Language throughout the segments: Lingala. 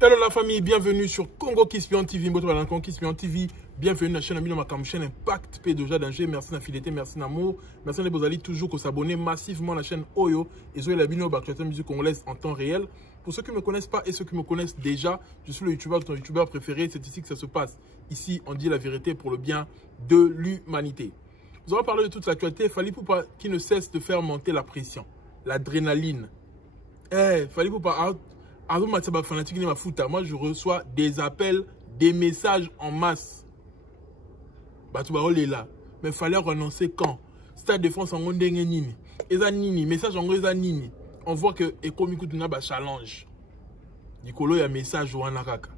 Hello la famille, bienvenue sur Congo Kispion TV, Congo Kispion TV, bienvenue à la chaîne Amino Makam, chaîne Impact P2J danger, merci de fidélité, merci d'amour, merci de vous aller toujours que s'abonner massivement à la chaîne Oyo et jouer la vidéo de musique congolaise en temps réel. Pour ceux qui ne me connaissent pas et ceux qui me connaissent déjà, je suis le youtubeur, ton youtubeur préféré, c'est ici que ça se passe. Ici, on dit la vérité pour le bien de l'humanité. Nous allons parler de toute l'actualité, Fally Ipupa qui ne cesse de faire monter la pression, l'adrénaline. Fally Ipupa moi je reçois des appels, des messages en masse. Mais il fallait renoncer quand? Stade de France en nini. Message en nini. On voit que Ekomi Kutuna ba challenge. Nicolo y a message ou anaraka.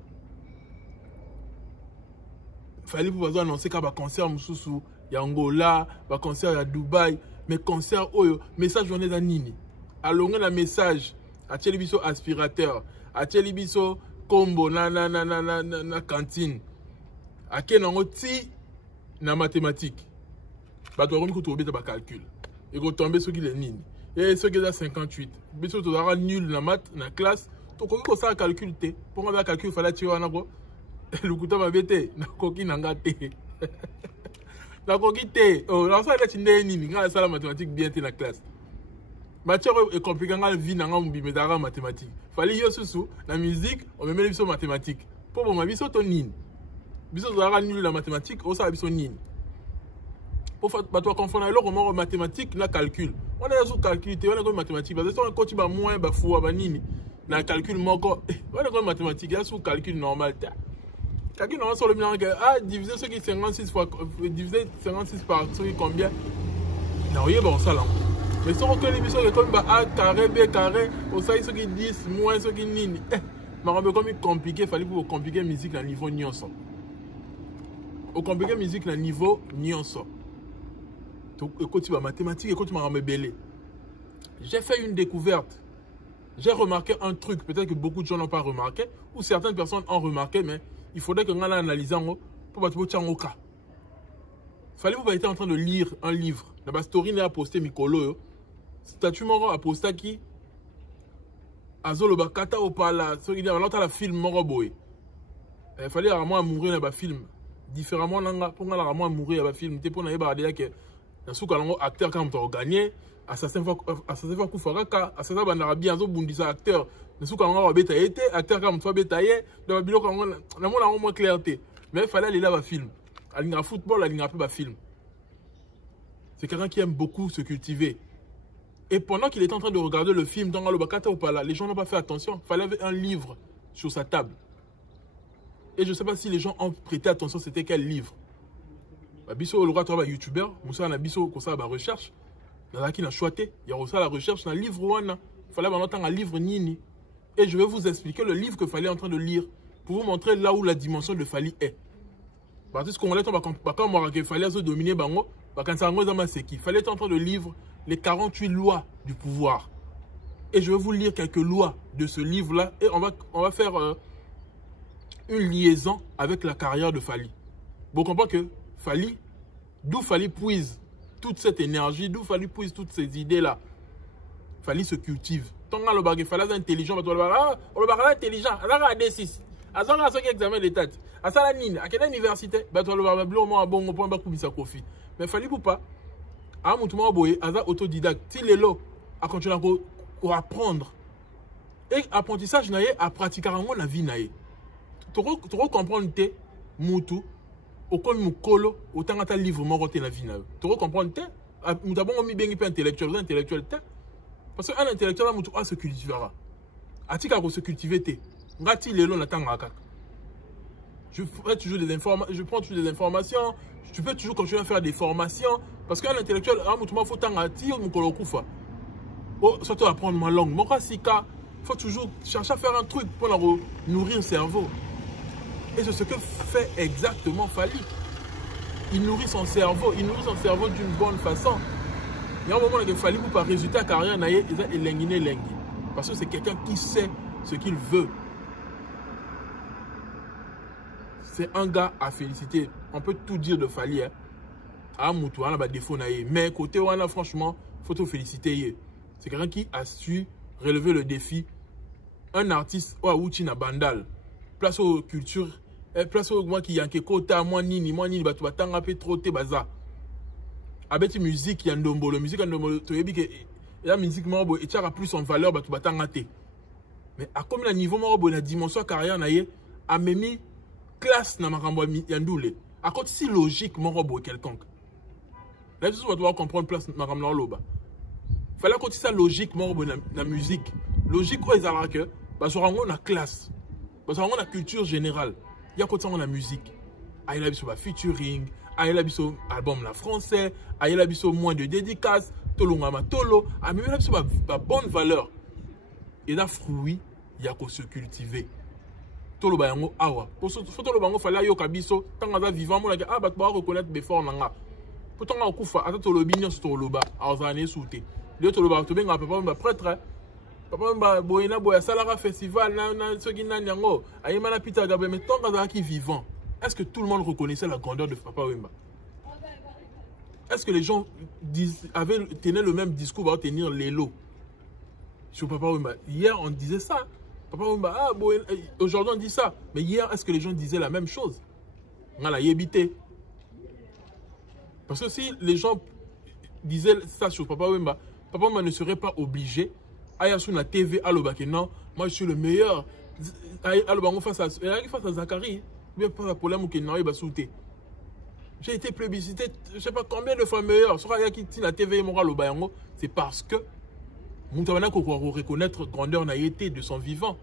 Fallait pour annoncer qu'il y a un concert Moussoussou, il y a Angola, un concert à Dubaï, mais concert Oyo, message on est nini. Alors on a un message. A Tchelibiso aspirateur, a Tchelibiso combo na cantine, a Kenango ti na mathématiques. Bato on ko tobe ba calcul. Et ko tomber ceux qui les nini. Et ceux qui ont 58. Biso to dara nul na math na classe, to ko ça calcul té. Pour moi calcul fallait tirer wana ko. Le kuta ba bete na koki nanga té. Na koki té. Oh, la ça la tinde nini, nga ça la mathématique bien té na classe. Matière est compliquée dans la vie, dans la mathématique. Fallait y aller la musique, on met les mathématiques. Pour moi, biso to nin. Biso to ara nul la mathématique, on sa biso nin. Pour faire toi confondre alors comment mathématique na calcul. On est sur calcul, on est comme mathématique parce que si on coach ba moins ba fou ba nini. Na calcul moko, on est comme mathématique, là sur calcul normal. Calcul normal sur le bien que diviser ce qui 56 fois diviser 56 par ce qui combien. Na oui bon ça là. Mais si on reconnaît les missions comme A carré, B carré, au sein ce qui 10, moins ce qui nini. Mais on peut comme compliqué, il fallait pour compliquer la musique à niveau nyonso. Au compliquer la musique à niveau nyonso. Donc, écoute, ma mathématique, écoute, ma rebelle. J'ai fait une découverte. J'ai remarqué un truc, peut-être que beaucoup de gens n'ont pas remarqué, ou certaines personnes ont remarqué, mais il faudrait que nous analysions pour battre au cas. Il fallait vous être en train de lire un livre. La story n'a posté Mikolo. Statut moro a posté qui Azolo bakata opala. Ce qui dit alors la film moro boy. Il fallait à moi mourir dans le film. Différemment nanga pour nga moi mourir dans le film. T'es pour na yeba dire que dans ce cas acteur quand on gagné assassin fois kufaraka assassin bandara bien zo bundisa acteur. Dans ce cas on va beta été acteur quand toi betaillé dans le bilo quand on a moins clarté. Mais il fallait aller là le film. Alinga football alinga peu film. C'est quelqu'un qui aime beaucoup se cultiver. Et pendant qu'il était en train de regarder le film dans les gens n'ont pas fait attention. Il fallait un livre sur sa table. Et je ne sais pas si les gens ont prêté attention, c'était quel livre. Biso le roi travail youtubeur, Moussa na biso comme ça recherche. Dans qui n'a choisi, il y a aussi la recherche dans livre wana. Il fallait entendre un livre nini. Et je vais vous expliquer le livre que Fally est en train de lire pour vous montrer là où la dimension de Fally est. Parce qu'on allait quand il fallait se dominer bango. Il fallait être en train de lire les 48 lois du pouvoir. Et je vais vous lire quelques lois de ce livre-là. Et on va faire une liaison avec la carrière de Fally. Vous comprenez que Fally, d'où Fally puise toute cette énergie, d'où Fally puise toutes ces idées-là. Fally se cultive. Tant que le bagage Fally est intelligent, on est intelligent. On a D6. À ce qui examen l'état. À ça la nine. À quelle université? Mais Fally Ipupa, à un moment où il est autodidacte, il est là à continuer à apprendre. Et apprentissage, à pratiquer la vie. Tu comprends que Moutou, au cas où Mukolo, autant que tu livre la vie. Tu comprends que tu as mis bien intellectuel. Parce qu'un intellectuel, Moutou a se cultivera. Atika se cultiver. Je prends toujours des informations. Tu peux toujours continuer à faire des formations. Parce qu'un intellectuel, il faut surtout apprendre ma langue. Il faut toujours chercher à faire un truc pour nourrir le cerveau. Et c'est ce que fait exactement Fally. Il nourrit son cerveau. Il nourrit son cerveau d'une bonne façon. Il y a un moment où Fally Ipupa résultat carrière, parce que c'est quelqu'un qui sait ce qu'il veut. C'est un gars à féliciter. On peut tout dire de Fally. On a des défauts. Mais côté franchement, il faut te féliciter. C'est quelqu'un qui a su relever le défi un artiste ou outi na bandal place aux culture place aux moi qui yanke kota moi nini batu batanga pe trop te baza abeti musique ya ndombolo musique ya ndombolo to yebi ke la musique moko et tiara plus en valeur batu batanga te mais à comme na niveau moko na dimension carrière na ye a memi classe na makambo ya ndule à côté si logique moko quelconque là tu dois comprendre place makambo na loba fallait côté ça logique moko na musique logique quoi ezala que parce qu'on a classe parce qu'on a culture générale il y a côté on a musique il y a biso ba featuring il y a biso album la français il y a biso moins de dédicaces tolonga matolo mais il y a biso ba bonne valeur et là fruit il y a qu'on se cultiver tolo ba yango awa pour tolo bango fallait yo kabiso tanga za vivant mo la ba reconnaître before nanga pourtant on kufa ata tolo binyo tolo ba azane souté le tolo ba to benga papa ba prêtre papa boyena boya salara festival na soki nani yango ayima na Peter Gabe mais tant dans qui vivant est-ce que tout le monde reconnaissait la grandeur de Papa Wemba? Est-ce que les gens tenaient le même discours pour tenir l'élo sur Papa Wemba? Hier on disait ça, Papa Wemba aujourd'hui on dit ça, mais hier est-ce que les gens disaient la même chose? On a la yébité. Parce que si les gens disaient ça sur Papa Wemba ne serait pas obligé à sur la TV à l'obake non, moi je suis le meilleur. À l'obake face à Zachary, bien pas problème que non il va sauter. J'ai été plébiscité, je sais pas combien de fois meilleur. Sur la TV moral au Bayango, c'est parce que Moutabana qu'on reconnaître grandeur n'a été de son vivant.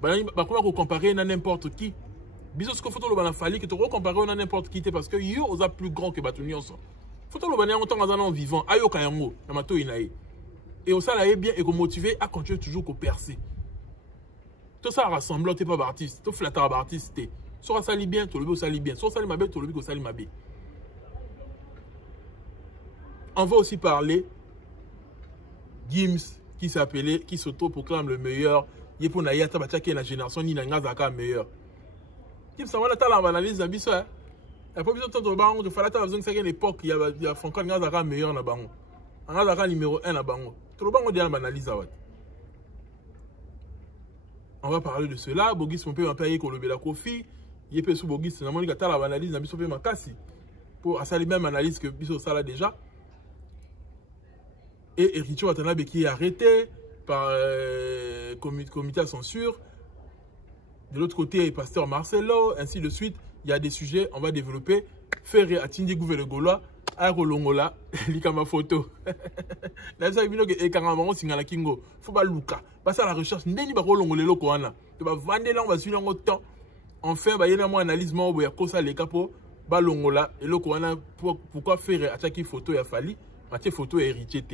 Comment qu'on comparer à n'importe qui. Bisous ce que faut le fallu que tu comparer à n'importe qui parce que yo osa plus grand que Batunion. Faut le bana en tant qu'un vivant. Ayo kayango, na mato inae. Et au salaire bien et qu'on motiver à continuer toujours qu'on percer. Tout ça rassemble, t'es pas artiste, tout flatter artiste t'es. Soit ça lit bien, tout le beau ça lit bien. Soit ça lit ma bête, tout le beau ça lit ma bête. On va aussi parler Gims qui s'auto-proclame le meilleur. Il est pour Nayata Bachake la génération ni Nangazaka meilleur. Gims ça va la analyse d'abisso. Il n'y a pas besoin de temps de bango. Il fallait besoin que l'époque il y a Franco Nangazaka meilleur na bango. Nangazaka numéro 1 na bango. Tout le bango dit une analyse à on va parler de cela. Bogis on peut en payer qu'on le la Kofi. Il peut sous Bogis c'est la tala analyse na biso pe makasi pour ça les mêmes analyse que biso ça là déjà. Et Ericho Watanabe qui est arrêté par comité à censure. De l'autre côté, pasteur Marcelo, ainsi de suite. Il y a des sujets, on va développer. Faire Atindi Gouvernegola, Aerolongola, Likama photo. Là, ça veut dire que Ekaramango Singala Kingo, faut pas Luka. Passer à la recherche, n'est pas Rolongolelo Koana. Tu vas vendre là, on va suivre autant. Enfin, il y a une analyse, il y a cosa les capots, Balongola, et le Koana, pourquoi faire à chaque photo, il a fallu, Mathieu photo est héritier.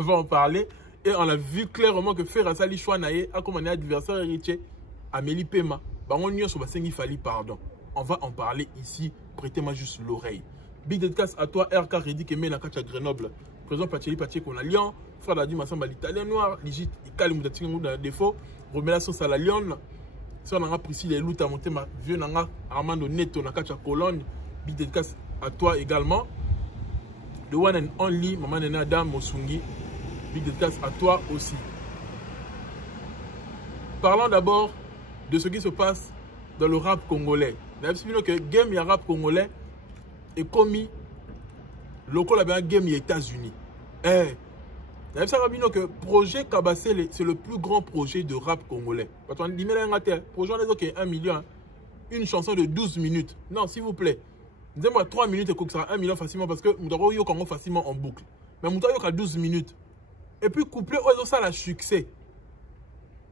On va en parler. Et on a vu clairement que Fer Asali Chouanaye a comme un adversaire héritier, Amélie Pema. On fallait pardon. On va en parler ici. Prêtez-moi juste l'oreille. Big dédicace à toi, RK Redi Kemé Nakacha Grenoble. Président Pacheli Paché qu'on a Lyon. Frère Dadi Massamba l'Italien noir. Ligit Ikali Moutatingo dans le défaut. Remédiation à la Lyon. Si on a pris les loups à monter ma vieux Nanga Armando Neto Nakacha Cologne. Big dédicace à toi également. The one and only Maman Nena Adam Mosungi. Big dédicace à toi aussi. Parlons d'abord de ce qui se passe dans le rap congolais. Vous savez que game et rap congolais est commis local avec un game des États-Unis. Vous savez que le projet Kabassé, c'est le plus grand projet de rap congolais. Parce qu'on dit que projet est 1 million, une chanson de 12 minutes. Non, s'il vous plaît. Dis-moi 3 minutes et que ça sera 1 million facilement parce que nous avons eu facilement en boucle. Mais nous avons 12 minutes. Et puis couplé ça la succès.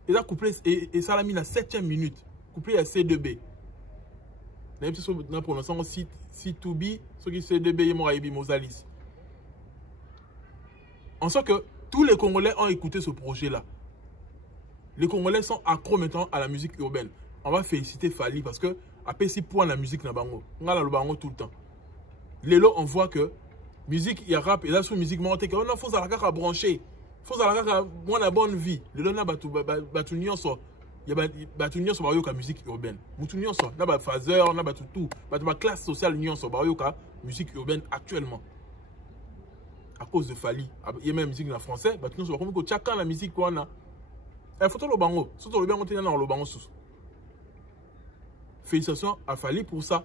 Et là couplé et ça l'a mis la 7e minute. Couplé à C2B. Même si on prononce C2B, ce qui C2B et Moraïbi Mozalis. On sent que tous les Congolais ont écouté ce projet-là. Les Congolais sont accros maintenant à la musique urbaine. On va féliciter Fali parce que après 6 points la musique na bango. On a le bango tout le temps. Lélo on voit que musique il y a rap et là sous musique monte que on faut ça la brancher. Faut ça la moi la bonne vie. Lélo na batu nyonso. Il y a batu nyonso ba yoka musique urbaine. Mutu nyonso na ba phaser na batu tout. Batu ba classe sociale nyonso ba yoka musique urbaine actuellement. À cause de Fali. Il y a même musique en français, batu nyonso ba comme ko chacun la musique qu'on a. Il faut le bango. Surtout le bango, dans le bango. Félicitations à Fally pour ça.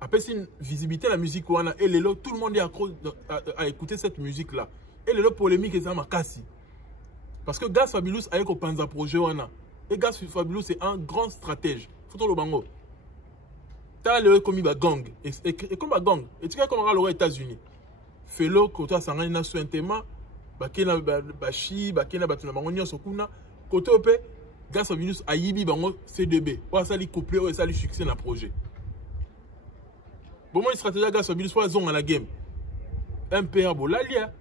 Après, c'est une visibilité la musique. Et les tout le monde est accro à écouter cette musique-là. Et les polémiques, c'est ma casse. Parce que Gaz Fabulous a un projet. Et Gaz Fabulous, c'est un grand stratège. Il faut le bango. T'as le commis gang. Et comme gang. Et tu sais comment on aux États-Unis. Felo, quand tu as un sur un thème, bakena bashi, bakena batuna bangonyo sokuna, côté op, Gaz Fabulous a yibi bango CDB. Ou ça li couplé ou ça li succès dans le projet. Bon, moi, une stratégie Gaz Fabulous pour zone à la game. Un père bolalia.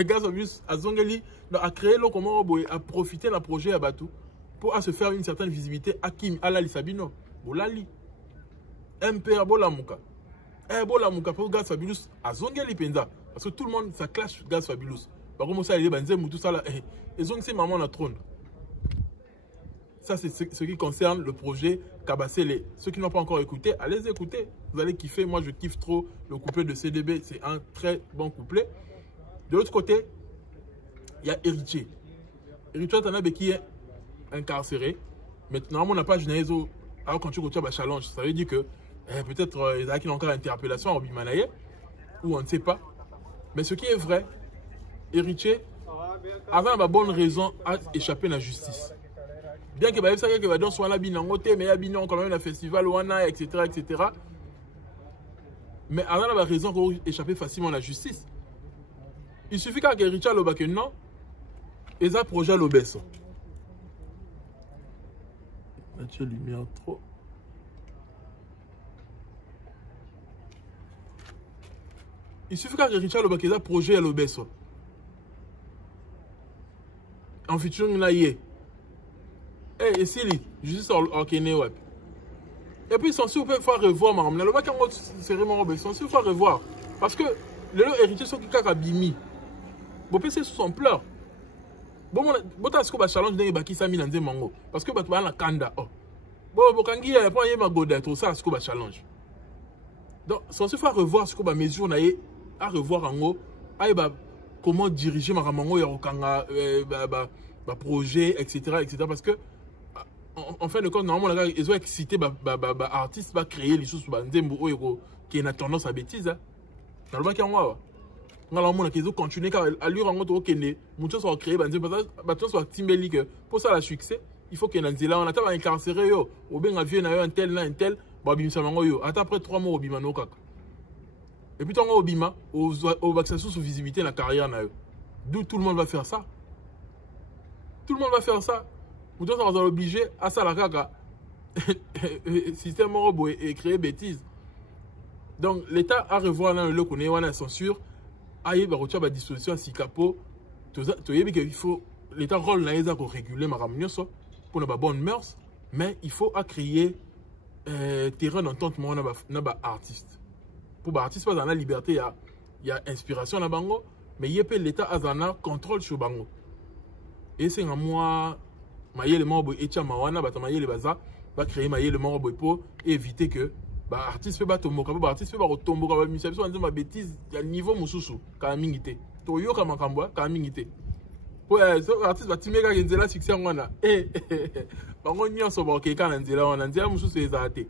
Gaz Fabulous a zongeli a créé le comment a profité d'un projet à Batou pour se faire une certaine visibilité à Kim Alali Sabino. Bolali. Un père bolamuka. Bolamuka pour Gaz Fabulous a zongeli penza. Parce que tout le monde, ça clash Gaz Fabulous. Par contre, ça, il est tout ça là. Ils ont c'est maman la trône. Ça, c'est ce qui concerne le projet Kabassele. Ceux qui n'ont pas encore écouté, allez écouter. Vous allez kiffer. Moi, je kiffe trop le couplet de CDB. C'est un très bon couplet. De l'autre côté, il y a Héritier. Héritier Tanabe qui est incarcéré. Maintenant, on n'a pas généralisé. Alors, quand tu continues à challenge, ça veut dire que peut-être il y a qui ont encore interpellation en Bimanaye, ou on ne sait pas. Mais ce qui est vrai, Héritier avait une bonne raison à échapper à la justice. Bien que ça que va soit la binangote, mais il y a quand même un festival etc., etc. Mais avant la raison pour échapper facilement à la justice. Il suffit qu'à Héritier le bac non, et ça projet le baisse. Tu lumière trop. Il suffit qu'à Héritier le bac et ça projet le baisse. En featuring là y est. Et c'est lui, juste en Kenya web. Et puis, censé, vous pouvez faire revoir, madame. Le bac en cérémonie, censé vous faire revoir. Parce que le héritier, sont qui a bimi. Bon, c'est sous son pleur. Bon, t'as ce que challenge d'un baki sami dans mango. Parce que tu vas la kanda. Bon, quand il y a pas ma godette, tout ça, ce que challenge. Donc, censé faire revoir ce que mesure à revoir en haut. Comment diriger ma mango, projet, etc., etc. Parce que en fin de compte, normalement, ils ont excité l'artiste va créer les choses qui ont tendance à bêtise. Dans le bac, ils ont continué à lui rendre au Kenya. Muchos ont créé, pour ça, le succès, il faut qu'il y ait un zéla. On a incarcéré, ou bien un tel, un tel, après 3 mois au Bima. Et puis, au Bima, au vaccin sous visibilité la carrière. D'où tout le monde va faire ça. Tout le monde va faire ça. Vous devez être obligé à ça la caca. Système robot et créer bêtises. Donc l'État a revoir là le connaît la censure. Aïe bah retient la disposition si capot. Il faut l'État rôle là ils pour réguler ma ramunioso pour la bonne mœurs. Mais il faut créer terrain d'entente moi na ba artiste. Pour ba artiste pas dans la liberté il y a inspiration na bango mais il y a l'État a un contrôle sur bango. Et c'est un mois, maïe le mort et tia mawana, batamaïe le baza, va créer maïe le mort pour éviter que artiste fait batombo, artiste fait batombo, comme monsieur, on dit ma bêtise, il y a niveau mususu, kamingité. Toyo kamakambwa, kamingité. Pour artiste va timer quand il y a succès on a. Bango n'y a pas de quelqu'un dans zela on a, zela mususu est arrêté.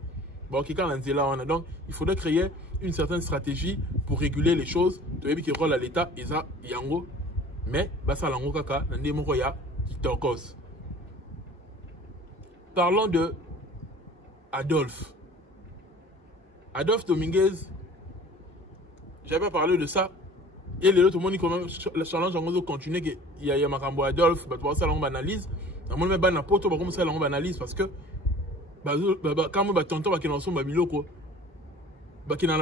Bon quelqu'un dans zela on a, donc il faudrait créer une certaine stratégie pour réguler les choses. Tu vois qui rôle à l'État, et ça yango. Mais, ça lango kaka, nande moko ya TikTokos. Parlons de Adolphe. Adolphe Dominguez, j'avais parlé de ça. Et le tout le monde dit quand même, le challenge en continue qu'il y a Makambo Adolphe, tu vois ça l'on analyse. On met pas n'importe quoi comme ça l'on analyse parce que quand on va tonton va qu'il en soit babiloko. Qu'il y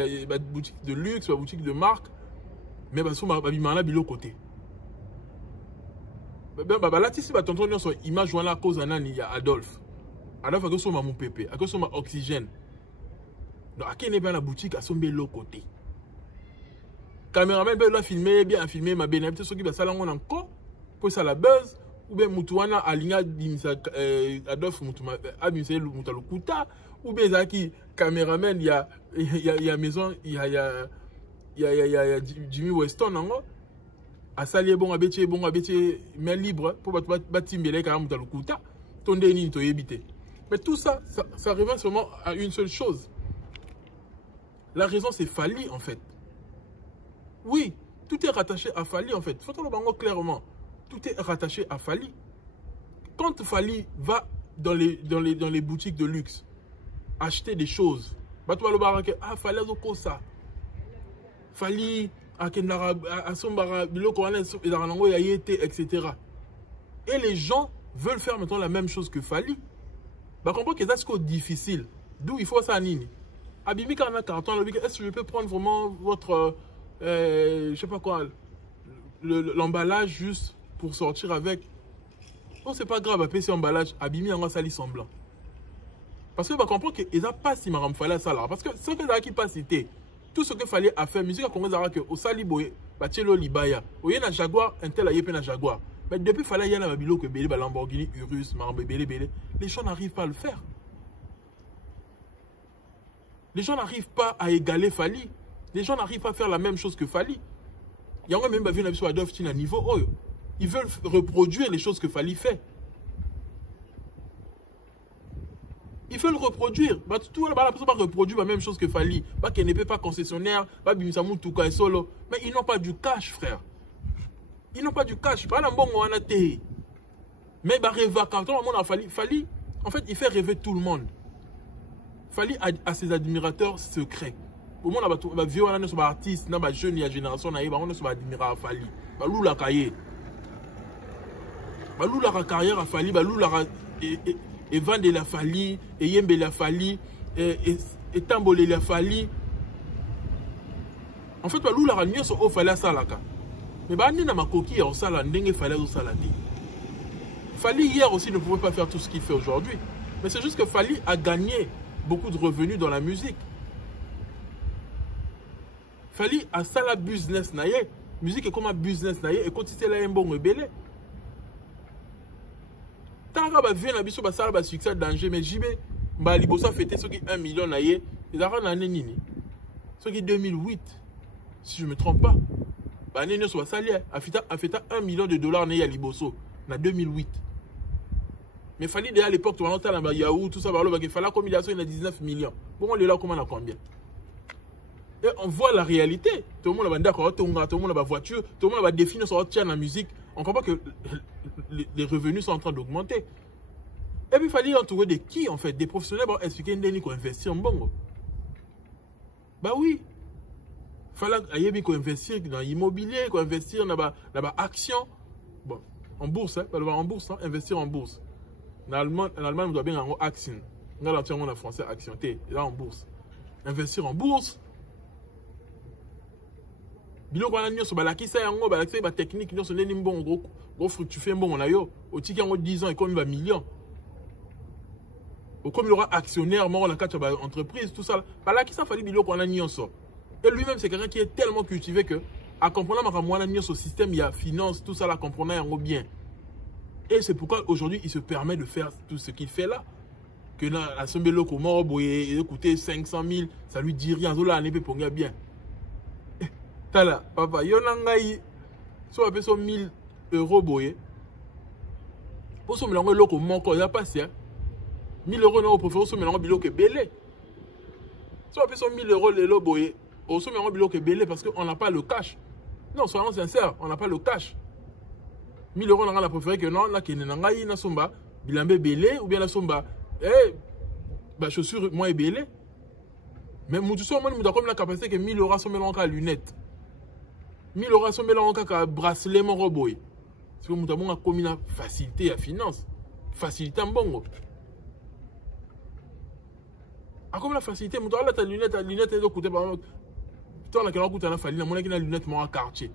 a une boutique de luxe, une boutique de marque. Mais parce que je suis côté. Là, si tu tonton son image à cause de il y a Adolphe. Adolphe a son mon pépé, a son oxygène. Donc, à quel est la boutique à son bel côté. Caméraman peut filmer, bien filmer, ma bien, peut-être qui va ça encore pour ça la buzz. Ou bien Moutouana aligna Adolphe Moutouana abimse le kuta. Ou bien Zaki caméraman, il y a maison, il y a Jimmy Weston, asali bon abeti mais libre pour batimbele quand même dans le kuta tonde ni to yebite. Mais tout ça revient seulement à une seule chose. La raison c'est Fally en fait. Oui, tout est rattaché à Fally en fait. Faut le bango clairement. Tout est rattaché à Fally. Quand Fally va dans les boutiques de luxe acheter des choses, Fally ça. Fally etc. Et les gens veulent faire maintenant la même chose que Fally. Bah comprends que c'est difficile. D'où il faut ça nini. Abimi quand un carton, est-ce que je peux prendre vraiment votre je sais pas quoi l'emballage juste pour sortir avec. Oh c'est pas grave, après c'est emballage, Abimi en sali semblant. Parce que bah comprends que ils a pas si maram Fally ça là parce que ce que ça qui pas cité. Tout ce que fallait à faire musique à Congo Zara que au sali boye ba tchelo libaya. Oye na Jaguar un tel ayepe na Jaguar. Mais depuis Fally y a la bilo que belé ba Lamborghini Urus marambe belé. Les gens n'arrivent pas à le faire. Les gens n'arrivent pas à égaler Fally. Les gens n'arrivent pas à faire la même chose que Fally. Il y a même vu sur Adolphe Tina niveau oh, ils veulent reproduire les choses que Fally fait. Il faut le reproduire. Bah, tout la personne va reproduire la même chose que Fally. Bah, qu'elle ne peut pas concessionnaire. Bah, Bimisamou Touka et solo. Mais ils n'ont pas du cash, frère. Ils n'ont pas du cash. Pas un bon on a té. Mais bah, rêva quand on a Fally, en fait, il fait rêver tout le monde. Fally a ses admirateurs secrets. Au moins, on va vivre un artiste, on va jeune, il y a génération, on va admirer Fally. Bah, lou la cahier. Bah, lou la carrière à Fally, bah, lou la et vendre la Fally, et yembe la Fally, et tambole la Fally. En fait, bah, la ragnon so Fally salaka. Mais bah, ni na ma coquille au sala ndenge Fally au salati. Fally hier aussi ne pouvait pas faire tout ce qu'il fait aujourd'hui. Mais c'est juste que Fally a gagné beaucoup de revenus dans la musique. Fally a ça la business naie. Musique est comme un business naie. Et quand tu sais là un bon rebelle. Tant que tu as vu un succès danger, mais j'y vais, il a fêté ceux qui 1 million, ils ont un nini. Ceux qui 2008, si je ne me trompe pas, a fait 1 million de dollars à Liboso, en 2008. Mais Fally déjà à l'époque, tu vois, Yahoo, tout ça, il fallait la combinaison, il a 19 millions. Bon, on est là, comment on a combien? Et on voit la réalité. Tout le monde a d'accord, tout le monde a voiture, tout le monde a défini son tien la musique. On comprend que les revenus sont en train d'augmenter. Et puis il fallait entourer de qui en fait? Des professionnels pour expliquer qu'on investit en bongo. Bah oui. Il fallait qu'on investir dans l'immobilier, qu'on investir dans l'action. Bon, en bourse, hein, en bourse, hein, investir en bourse. En Allemagne, on doit bien avoir action. Dans l'entièrement en français, action. Là en bourse. Investir en bourse. Biloko wana nyonso balakisa yango balakisa ba technique nyonso ndeni mbongo gros fructifier mbongo na yo otiki yango 10 ans et comme va million comme il aura actionnaire mort la kati ba entreprise tout ça balakisa Fally biloko wana nyonso et lui-même c'est quelqu'un qui est tellement cultivé que à comprendre ma mwana nyonso système il y a finance tout ça la comprendre yango bien et c'est pourquoi aujourd'hui il se permet de faire tout ce qu'il fait là que la sombelo ko mort boye écouter 500 000 ça lui dit rien zola ne peut ponga bien. Tala, papa, yon nangai, so appelle ça 1000 euros boye. Pour ce mélange loko manko, il a passé. 1000 euros non, pour faire ce mélange bilo que belé. So appelle ça 1000 euros les lo boye. Au ce mélange bilo que belé parce qu'on n'a pas le cash. Non, soyons sincères, on n'a pas le cash. 1000 euros on a préféré que non, là qui n'est nangai na somba, bilambe belé ou bien la somba. Bah chaussure moi et belé. Mais moutou so moi nous avons la capacité que 1000 euros sont mélange à lunettes. 1000 euros sont mélangés à bracelet mon robot. C'est comme nous avons commis la facilité à finance. Facilité en bongo. A comme la facilité, nous avons la lunette et coûter par exemple. Toi, on a coûté à la Fally, on a une lunette mon quartier.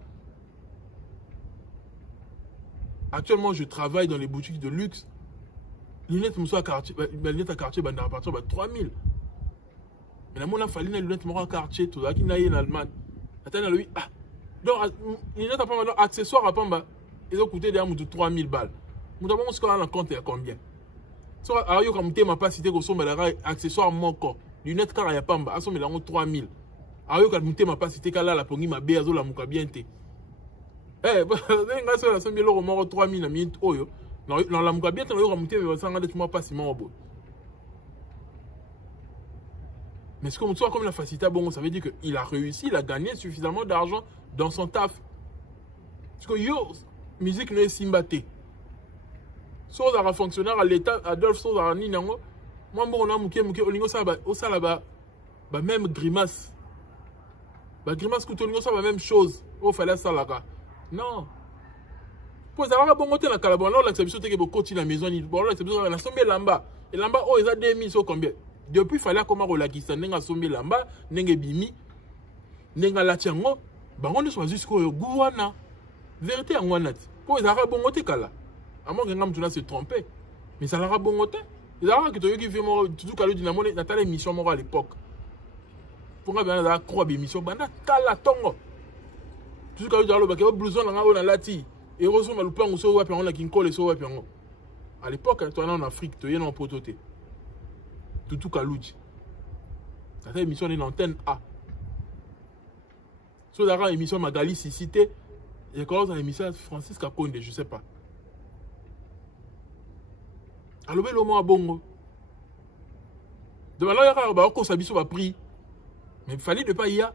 Actuellement, je travaille dans les boutiques de luxe. Lunette à quartier, lunette à quartier, à partir de 3000. Mais là, on a Fally, lunette mon quartier, tout ça qui n'a en Allemagne. Attends, lui, ah. Donc, il n'y a pas d'accessoires à Pamba. Ils ont coûté déjà 3000 balles. Nous avons ce qu'on a en compte à combien? Alors, il y a comme thème, pas cité que son accessoire mon corps. Lunettes car il y a Pamba. À son mélange 3000. Alors, il y a comme thème, pas cité qu'à la pongi ma béazo la mouka bien té. Eh, nga so la sombi loro moko 3000 na minute oyo. Non la muka bien tano muté mais ça ngade tuma pas si mobo. Mais ce que tu vois comme la facilité bon, ça veut dire qu'il a réussi, il a gagné suffisamment d'argent dans son taf. Parce que yo musique ne simbate. So za fonctionnaire à l'état Adolphe so za ni nango. Moi bon na muké olingo ça ba osala ba même grimace. Ba grimace que olingo ça ba même chose. O fallait ça là. Non. Pour ça va bon côté la calabon là l'exception te que beaucoup de la maison ni bon l'exception la sombe lamba et lamba oh ils a 2000 so combien depuis fallait comment relakisa nenga sombe lamba nenge bimi nenga la tiango bango ne soit jusqu'au gouana vérité en wana pour ça va bon côté kala à moins que ngam tuna se tromper mais ça la bon côté ils a que to yoki vraiment tout kalo dinamo na tala émission mo à l'époque pour nga bien la croix émission bana kala tongo tout kalo jalo ba ke blouson nga ona lati. Et heureusement, le plan où on a un kinkole à l'époque, tu es en Afrique, tu es en pototé. Tout kalouji. Cette émission est une antenne A. So d'abord émission Magali cité et quand dans l'émission Francis Kakonde, je sais pas. Alors le mot à bongo. De manière à ba ko sabiso ba prix. Mais il fallait de pas y a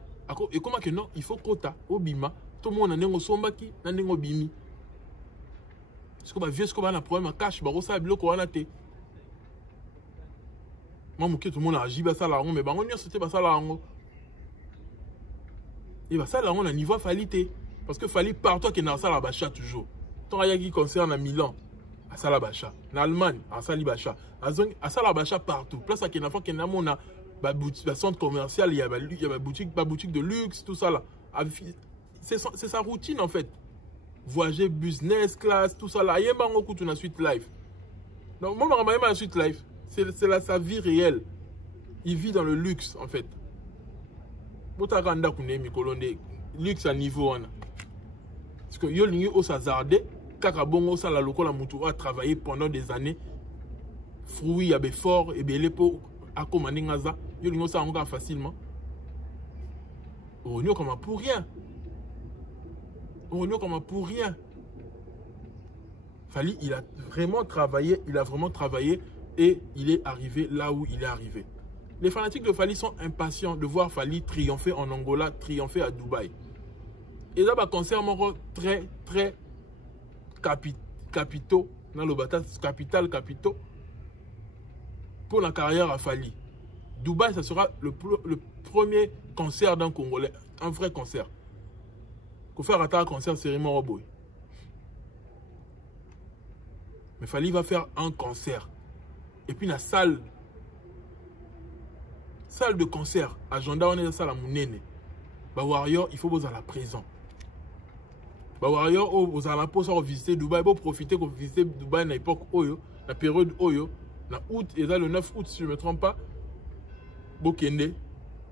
et comment que non, il faut quota au bima. Tout le monde nango sombaki, nango bimi. Parce que bah vieux ce qu'on a un problème à cash, bah on sait bien qu'on a été. Moi mon tout le monde a agi bah ça là mais bah on y a c'était bah ça là et bah ça là on a niveau falité parce que fallait partout qui est dans ça la bacha toujours. Tant il y a qui concerne à Milan, à ça la bacha, en Allemagne, à ça la bacha, à ça la bacha partout. Place à qui n'a pas qui n'a mon a bah boutique, centre commercial, il y a boutique de luxe tout ça là. C'est sa routine en fait. Voyager, business, class, tout ça là. Il y a pas beaucoup de suite life. Donc, moi, je ne la suite life. C'est sa vie réelle. Il vit dans le luxe en fait. Luxe à niveau. Parce que yo lingi au sazardé, kaka bongo ça la lokola mutu a travaillé pendant des années. Fruit ya be fort et belé pour acommander ngaza. Yo lingi ça encore facilement. On y comme pour rien. On y comme pour rien. Fally, il a vraiment travaillé et il est arrivé là où il est arrivé. Les fanatiques de Fally sont impatients de voir Fally triompher en Angola, triompher à Dubaï. Et là, bah, concert très, très capitaux, dans le bataille capitaux pour la carrière à Fally. Dubaï, ça sera le premier concert d'un Congolais, un vrai concert. Pour faire un concert, c'est vraiment Roboy. Mais Fally va faire un concert. Et puis la salle de concert, agenda, on est dans la salle à Mounene. Bah Warrior, il faut vous à la présent. Bah Warrior, vous allez pour visiter Dubaï, pour profiter pour visiter Dubaï à l'époque Oyo, la période Oyo, la août, et là le 9 août, si je ne me trompe pas, vous kende,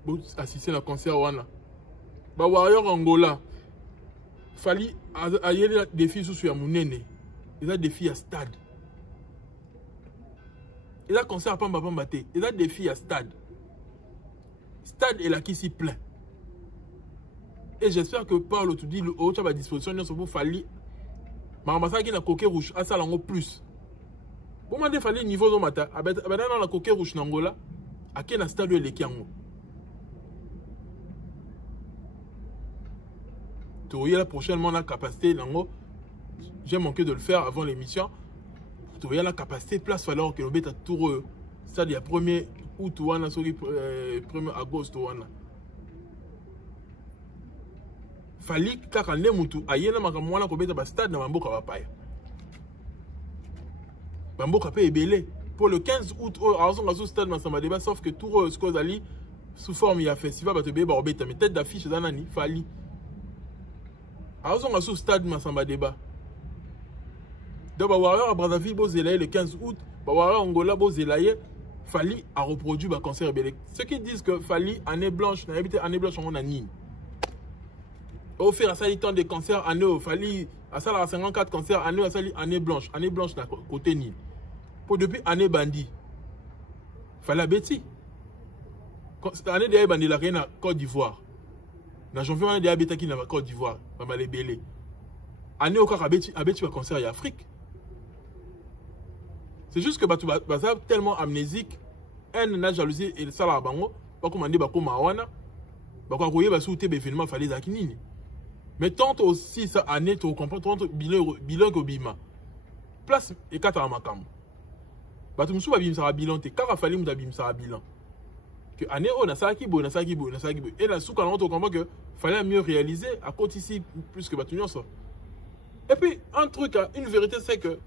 vous assistez à un concert Wana. Bah Warrior Angola, Fally a y a des défis sous Mounene. Il a des filles à stade. Il a concert à Pamba-Pambate. Il a des filles à stade. Stade est là qui s'y plaît. Et j'espère que Paul te dit le haut à disposition de son Fally. Marambasa qui n'a coquet rouge à ça plus. Pour moi, il fallait niveau de matin. À la coquet rouge n'angola. À quel stade est le Kiango. Tu vois, la prochainement la capacité d'ango. J'ai manqué de le faire avant l'émission. Tu vois la capacité place alors que le bête a tout ça il y a 1er août ou 1er août ou Fally kaka ne mutu ayena makamwana ko beta ba stade na mboka ba paya. Mboka pe ebele pour le 15 août alors on a stade Masamba Débat sauf que tout ce qu'on a li sous forme il y a festival ba te be ba beta mais tête d'affiche dans nani Fally. Alors on a sous stade Masamba Débat. Donc, Warrior à Brazzaville, le 15 août, Warrior Angola, Fally a reproduit le concert rebelle. Ceux qui disent que Fally, année blanche, année blanche, on a Nîmes. Au faire à ça, il temps de concerts, année, Fally, à ça, 54 concerts, année blanche, côté Nîmes. Pour depuis année bandit. Fally a bêti. Année de bandit, la reine à Côte d'Ivoire. Dans janvier, on a des habitants qui n'ont pas Côte d'Ivoire, pas mal belé. année au cas abeti va concert en Afrique. C'est juste que ça tellement amnésique, na jalousie et ça la bango, pas commander ba ko mawana, ba ko koyeba sous te événement fallait zakinini. Mais tant aussi ça année tu comprends tant bilan ko bima. Place et 4 à makambo. Ba tu musu ba bim ça bilan te kaka fallait mu bim ça bilan. Que année on a ça qui bon, na ça qui bon, na ça qui bon. Et là sous quand on comprend que fallait mieux réaliser à côté ici plus que batunion ça. Et puis un truc une vérité c'est que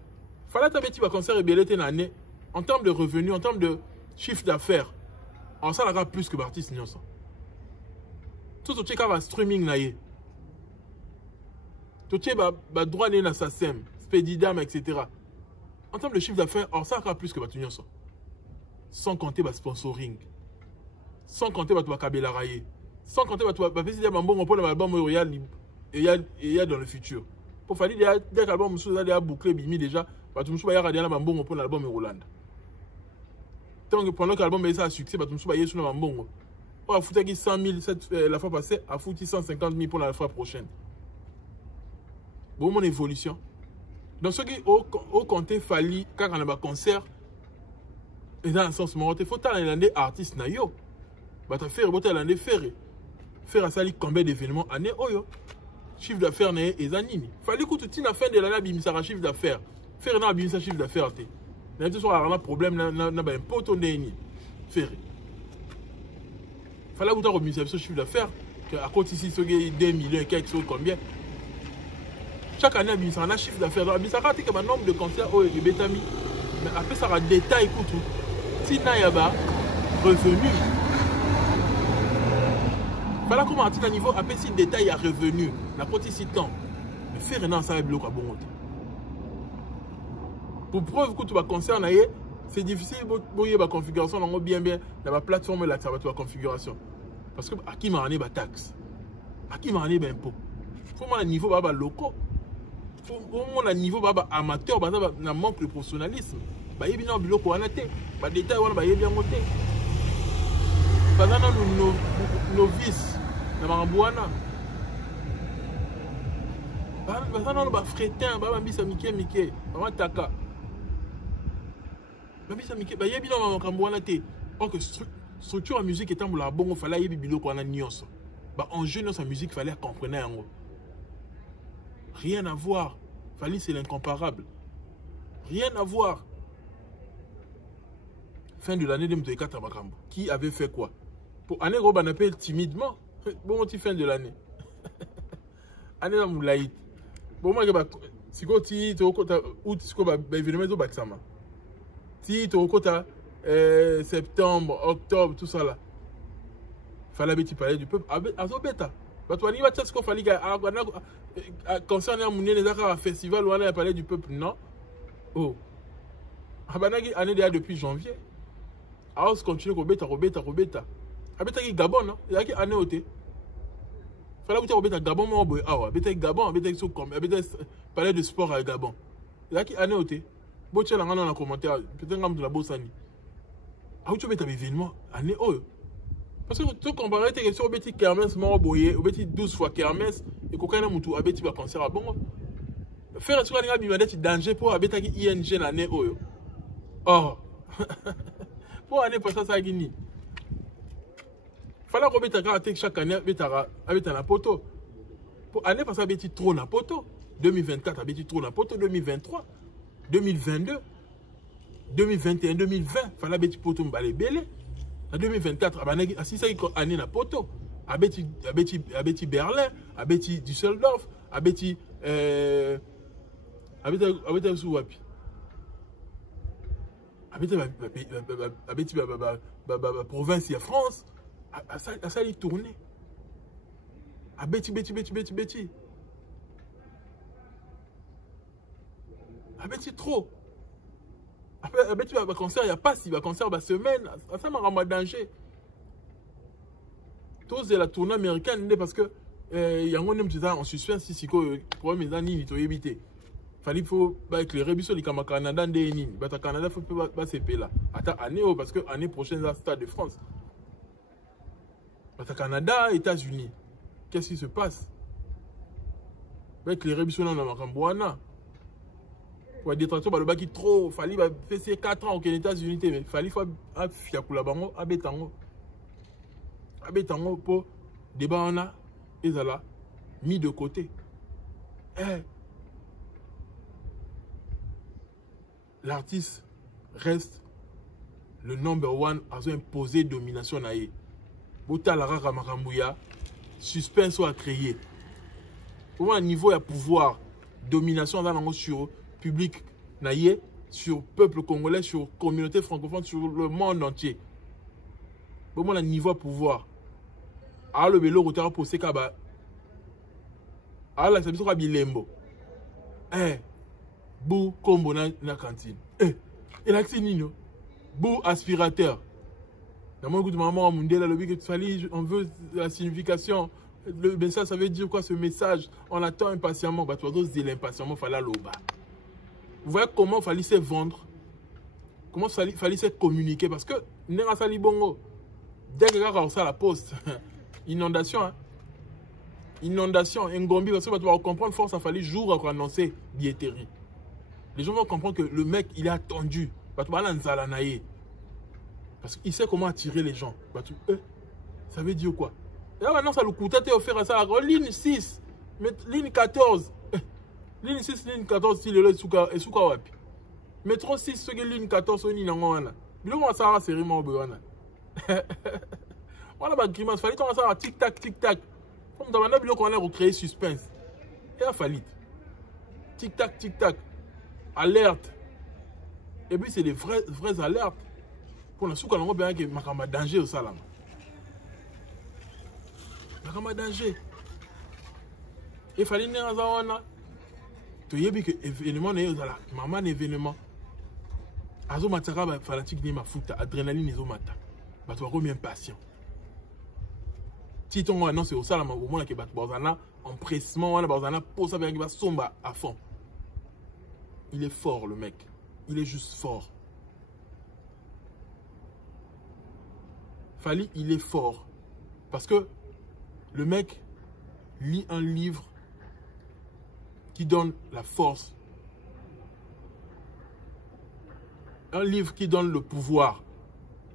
fallait t'abeti va concert et belete une année en termes de revenus, en termes de chiffre d'affaires. En ça la plus que l'artiste ça. Tout ce qui est streaming là y. Tout ce qui est droit na sa sem, Spedidam etc. En termes de chiffre d'affaires, en ça la plus que batunion ça. Sans compter le sponsoring. Sans compter le kabela raye. Sans compter le président Mambo pour l'album royal et il y a dans le futur. Pour faire des albums sous déjà bouclé bimi déjà, bah tu me souviens radiana Mambo pour l'album Roland. Tant que pendant que l'album est un succès, bah tu me souviens sur le Mambo. On a foutu 100 000 la fois passée, a foutu 150 000 pour la fois prochaine. Bon mon évolution. Dans ce qui au compté Fali quand on a un concert et dans un sens il faut t'aller des artistes na yo. Bah tu faire botter l'année faire à sali combien d'événements année oyo. Chiffre d'affaires n'est ezanini. Fallait que tu la fin de l'année bimisa chiffre d'affaires. Faire na bimisa chiffre d'affaires té. Là tu sois un problème na ba impoto ndeni. Faire. Fallait que tu remise ce chiffre d'affaires que à côté ici ce 2 millions quelque chose combien. Chaque année bimisa un chiffre d'affaires. Bimisa ka te que le nombre de concerts au betami. Mais après ça va détail pour tout. Si na yaba revenu. Voilà comment à niveau après si détail à revenu la côté si temps mais faire un ça bloc à bon côté pour preuve que tu vas concerner c'est difficile pour y la configuration dans bien dans la plateforme là ça va la configuration parce que à qui m'a amené ba taxe à qui m'a amené ba impôt faut mon niveau ba locaux faut mon niveau ba amateur ba na manque de professionnalisme ba yebi na bloc wana te ba détail wana ba yebi ngote pas dans nos novices na marambouana ba na ba fretin ba mbisa mike ba taka ba mbisa mike ba yebi na marambouana te or que structure en musique étant la bongo fallait yebi biloko wana nyonso ba enjeu dans sa musique fallait comprendre yango rien à voir fallait c'est l'incomparable rien à voir fin de l'année 2004 à Makambo qui avait fait quoi pour année on appelle timidement bon petit fin de l'année année la moulaït bon moi si ko ti to ko ta août si ko ba événement to baksama ti to ko ta septembre octobre tout ça là fallait petit parler du peuple azo beta ba to ani ba tsa ko fallait concernant mon les akara festival on a parlé du peuple non oh abanagi année déjà depuis janvier alors continue ko beta abeta ki Gabon non il y a qui année oté fallait que tu abeta Gabon mo boy awa abeta Gabon abeta so comme abeta parler de sport à Gabon il y a qui année oté bo tchela ngana na commentaire peut-être ngam de la bosani ah tu beta événement année oyo parce que tu comparer tes questions obeti kermesse mo boye obeti 12 fois kermesse et kokana mutu abeti ba concert à bongo faire ce qu'on a bima d'être danger pour abeta ki ING l'année oyo oh pour année pas ça gini fallait que chaque année avec un poto pour année parce que trop na poto 2024 avec trop na poto 2023 2022 2021 2020 fallait avec poto mbalé belé en 2024 abanagi si ça année na poto avec Berlin avec Düsseldorf avec sous wapi avec province ya France à ça il tourner à beti à beti trop à beti va concert il y a pas si va concert va semaine ça m'a rendu danger tous la tournée américaine parce que il y a un homme qui en suspens si problème les années to éviter fallait faut éclairer biso li kama Canada ndeni bata Canada faut pas se payer là attends année parce que année prochaine là Stade de France au Canada, États-Unis, qu'est-ce qui se passe? va éclairer biso na makambo wana. Pour détracteur ba qui trop, fallait ba faire 4 ans aux États-Unis mais fallait faut fiakula bango abetango. Abetango pour débat wana ezala mis de côté. L'artiste reste le number one à imposer domination naïe. Bota la rara makambuya suspense à créer. Pour un niveau de pouvoir, domination dans le sur public naïe, sur peuple congolais, sur communauté francophone, sur le monde entier. Pour un niveau de pouvoir. Alors le vélo retard pour ces cabas. Alors la sabison kabilembo. Bou combo na cantine. Et là c'est nino. Bou aspirateur. Dans mon goût de maman mondial le que fallait on veut la signification. Le message ça veut dire quoi ce message? On attend impatiemment. Bah tu vois de l'impatiemment fallait l'oba. Vous voyez comment il fallait se vendre? Comment il fallait se communiquer parce que n'est pas bongo. Dès que quelqu'un a la poste. Inondation, hein? Inondation, Ngombi, parce que tu vas comprendre, force, il fallait jour pour annoncer billetterie. Les gens vont comprendre que le mec, il est attendu. Parce qu'il sait comment attirer les gens. Ça veut dire quoi? Et là maintenant, ça le coûte, tu offert à ça, ligne 6, ligne 14. Ligne 6, ligne 14, si le est sous wapi. Métro 6, ce que ligne 14, on y n'a pas. Mais là, ça va serrer mon béwana. Voilà, il fallait commencer à tic-tac, tic-tac. Comme dans la vidéo qu'on a recréé suspense. Et il fallait. Tic-tac, tic-tac. Alerte. Et puis, c'est des vraies alertes. Pour la souka, on a bien que ma danger au salam. Ma danger. Il fallait que nous tu y que événement n'est pas là. Maman, événement. Azo matara, fanatique n'est ma fouta. Adrénaline n'est pas mata. Bah, tu vas remettre patient. Si on annonce au salam au moment que bazana empressement wana bazana pour ça va somba à fond. Il est fort le mec. Il est juste fort. Fali, il est fort parce que le mec lit un livre qui donne la force. Un livre qui donne le pouvoir.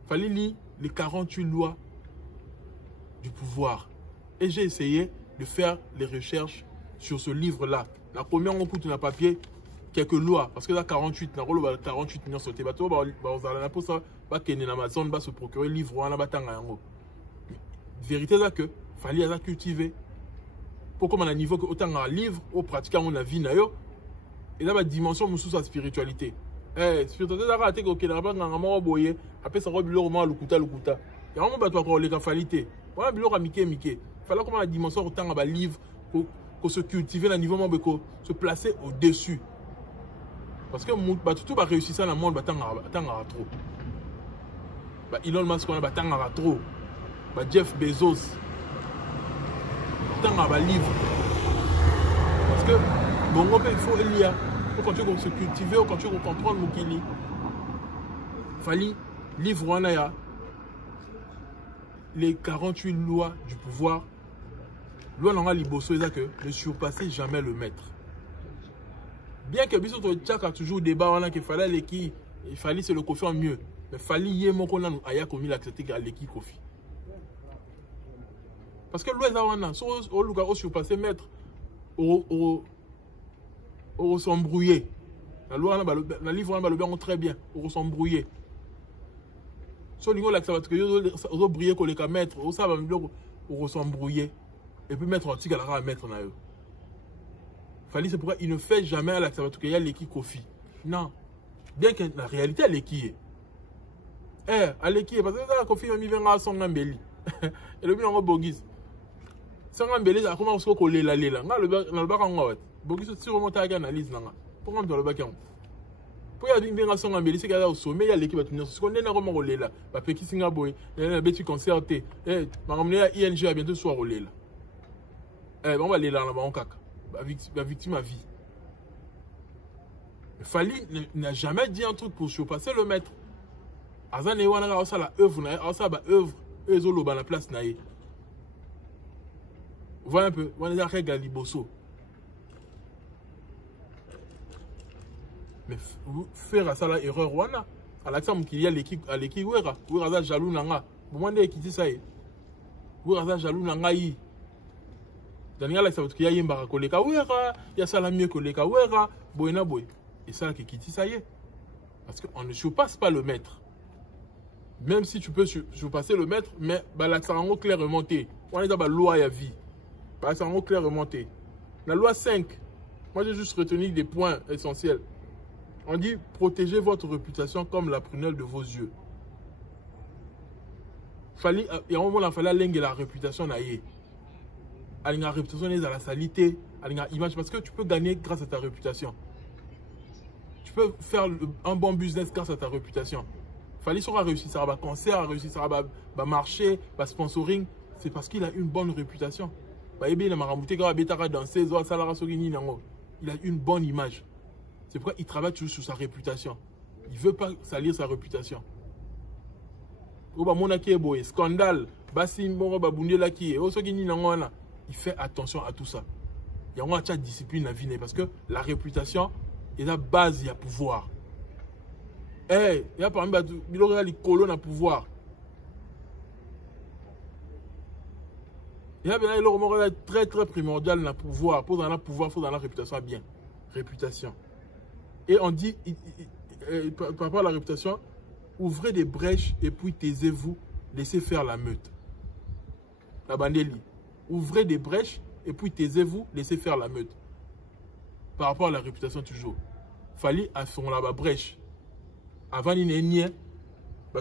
Fali lit les 48 lois du pouvoir. Et j'ai essayé de faire les recherches sur ce livre-là. La première, on coûte un papier, quelques lois, parce que là, 48, on a 48 millions sauté. On va Amazon, se procurer le livre, on va vérité, c'est que fallait la cultiver. Pour comme on a niveau que autant un livre, au pratiquement on a vie, et là, la dimension sous sa spiritualité. Spiritualité, c'est raté que après ça, on va le il y a un moment où les qualités. Voilà, il fallait comment la dimension autant à livre pour se cultiver à niveau pour se placer au-dessus. Parce que tout va réussir ça dans le monde, trop. Elon Musk, on a trop. Jeff Bezos, tant à livre. Parce que bon, il faut lire. Il faut continuer à se cultiver, il faut continuer à comprendre ce qu'il lit. Il fallait livre les 48 lois du pouvoir. Loi n'a liboso que ne surpasser jamais le maître. Bien que Bissot a toujours débat qu'il fallait l'équipe, il fallait se le confier mieux. Mais il fallait y aya commis l'accepter à l'équipe Kofi. Parce que loi zawana au lugar au surpasser maître au s'embrouiller. La loi la livre va le bien très bien au s'embrouiller. So lingo la que yo briller ko les mettre au ça va au s'embrouiller et puis mettre un tigre à mettre na yo. Fallait c'est pourquoi il ne fait jamais à la qu'il y a l'équipe Kofi. Non. Bien que la réalité elle est qui est. À l'équipe parce que la Kofi m'a mis vers son ngambeli. Et le bien en bogis. Son ngambeli a comment se coller la lela. Na le ba ka ngawat. Bogis sur remonter à analyse nanga. Pourquoi dans le bac pour y bien son ngambeli c'est au sommet il y a l'équipe à ce qu'on est normalement relé là. Ba peki singa boy. Betu concerté. Ma ramener à ING à bientôt soir relé là. On va aller là là on kaka. La victime à vie. Fali n'a jamais dit un truc pour surpasser le maître. Azan et wana a la œuvre na ça ba œuvre ezolo ba la place na. Voilà un peu, on est à Galiboso. mais faire ça la erreur wana alakisa mokili aleki wera aza jaloux na nga bomwa nde ekiti sa ye wera aza jaloux na ngai daninga alakisa bato ya yembaka koleka wera yasala mieux koleka wera boye na boye esalaka ekiti sa ye parce qu'on ne surpasse pas le maître. Même si tu peux surpasser le maître, mais balakisa yango clairement te wana eza baloi ya vie balakisa yango clairement te. La loi 5, moi j'ai juste retenu des points essentiels. On dit protégez votre réputation comme la prunelle de vos yeux. Il y a un moment où il fallait alléguer la réputation. La réputation est à la salité, à l'image, parce que tu peux gagner grâce à ta réputation. Tu peux faire un bon business grâce à ta réputation. Il fallait soit réussir à un concert, réussir à un marché, à sponsoring. C'est parce qu'il a une bonne réputation. Il a une bonne image. C'est pourquoi il travaille toujours sur sa réputation. Il ne veut pas salir sa réputation. Scandale, il fait attention à tout ça. Il y a une discipline à vie parce que la réputation est la base, il y a pouvoir. Il y a par exemple des colonnes à pouvoir. Il y a bien très primordial dans le pouvoir. Pour dans le pouvoir, il faut dans la réputation bien. Réputation. Et on dit, par rapport à la réputation, ouvrez des brèches et puis taisez-vous, laissez faire la meute. La bandeli. Ouvrez des brèches et puis taisez-vous, laissez faire la meute. Par rapport à la réputation toujours. Fallait à son la brèche. Avant il n'y ait pas